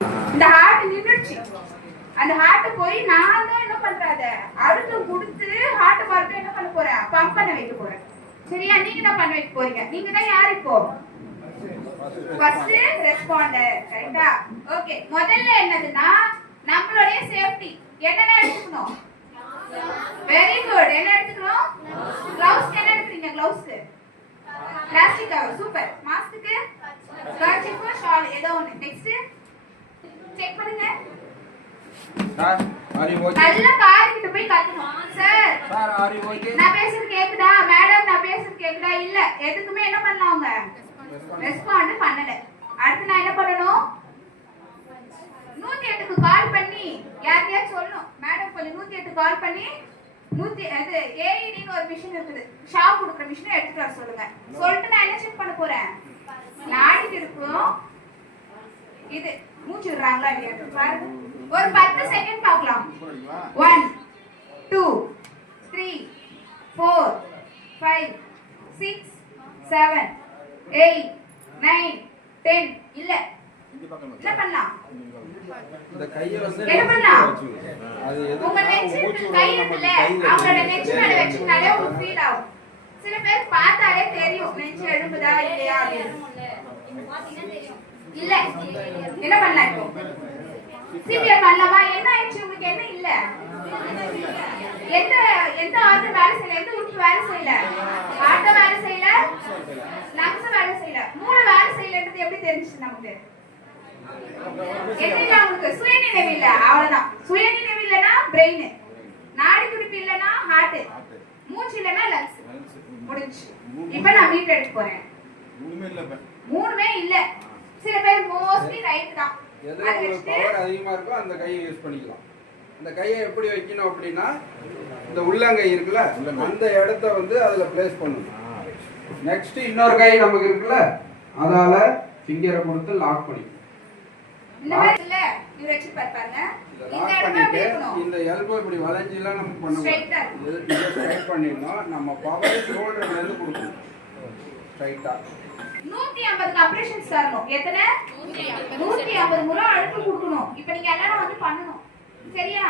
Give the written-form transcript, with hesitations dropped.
இந்த ஹார்ட் நின்னுச்சு. அந்த ஹார்ட் போய் நான் தான் என்ன பண்றாத அழுத்தம் கொடுத்து ஹார்ட் மறுபடியும் என்ன பண்ண போறேன், பம்ப் பண்ண வைக்க போறேன். சரியா? நீங்க தான் பண்ண வைக்க போறீங்க. நீங்க தான் யார் இப்போ ஃபர்ஸ்ட் ரெஸ்பாண்டர். ரைட்டா? ஓகே. முதல்ல என்னதுன்னா நம்மளுடைய சேஃப்டி என்னென்ன எடுத்துக்கணும்? Very good. என்ன எடுத்துக்கணும்? கிளவுஸ். என்ன எடுத்துறீங்க? Gloves plastic cover. Super. Mask kerchief shawl ஏதோ ஒன்னு. நெக்ஸ்ட் செக் பண்ணுங்க. Sir are you okay? நல்ல கார் கிட்ட போய் கத்தணும். Sir sir are you okay? நான் பேசுறது கேக்குதா? மேடம் நான் பேசுறது கேக்குதா? இல்ல. எதுக்குமே என்ன பண்ணலாம் அவங்க ரெஸ்பாண்ட் பண்ணல. அடுத்து நான் என்ன பண்ணணும்? 108க்கு கால் பண்ணி யாரையா சொல்லணும். மேடம் கொஞ்சம் 108 கால் பண்ணி 100 அது ஏஇடின்னு ஒரு மிஷின் இருக்குது, ஷாக் கொடுக்குற மிஷினை எடுத்துட்டு வர சொல்லுங்க. சொல்லிட்டு நான் என்ன செக் பண்ண போறேன்? நாடிக்கு இருக்கும் இது மூச்சு விடுறாங்களா இல்லையா பாருங்க. ஒரு 10 செகண்ட் பார்க்கலாம். 1 2 3 4 5 6 7 8 9 10. இல்ல என்ன பண்ணலாம்? இந்த கையை வந்து என்ன பண்ணலாம்? அது உங்க நெஞ்சுக்கு கை இருக்குல்ல, அவங்களோட நெஞ்சு மேல வச்சுனாலே உங்களுக்கு ஃபீல் ஆகும். சில பேர் பார்த்தாலே தெரியும் நெஞ்சு எழும்புதா இல்லையா அப்படின்னு. இல்ல என்ன பண்ணலாம்? இப்போ சிபிஆர் பண்ணலாமா? என்ன ஆயிடுச்சு உங்களுக்கு? என்ன இல்ல? எந்த எந்த ஆர்கன் வேலை செய்யல? எந்த உறுப்பு வேலை செய்யல? ஹார்ட் வேலை செய்யல, லங்ஸ் வேலை செய்யல, மூளை வேலை செய்யலன்றது எப்படி தெரிஞ்சுச்சு நமக்கு? என்ன இல்ல உங்களுக்கு? சுயநினைவு இல்ல. அவ்வளவுதான். சுயநினைவு இல்லனா பிரெயின், நாடி துடிப்பு இல்லனா ஹார்ட், மூச்சு இல்லனா லங்ஸ். முடிஞ்சு. இப்போ நான் மீட் எடுக்க போறேன். மூணுமே இல்ல. சில பேர் மோஸ்ட்லி ரைட் தான். எதுல உங்களுக்கு பவர் அதிகமா இருக்கோ அந்த கையை யூஸ் பண்ணிக்கலாம். இந்த கையை எப்படி வைக்கணும் அப்படின்னா இந்த உள்ளங்கை இருக்குல்ல, அந்த இடத்த வந்து அதுல பிளேஸ் பண்ணணும். நெக்ஸ்ட் இன்னொரு கை நமக்கு இருக்குல்ல, அதால ஃபிங்கரை கொடுத்து லாக் பண்ணிக்கணும். இந்த மாதிரி இல்ல இவர வச்சு பாருங்க. இந்த இடமே அப்படியே இருக்கணும். இந்த எல்போ இப்படி வளைஞ்சிலாம் நம்ம பண்ணணும். இது ஸ்ட்ரைட் பண்ணிடணும். நம்ம பவர் ஷோல்டர்ல இருந்து கொடுக்கணும் ஸ்ட்ரைட்டா. 150 ஆபரேஷன்ஸ் தரணும். எத்தனை? 150 முறை அழுத்தம் கொடுக்கணும். இப்போ நீங்க எல்லாரும் வந்து பண்ணணும். சரியா?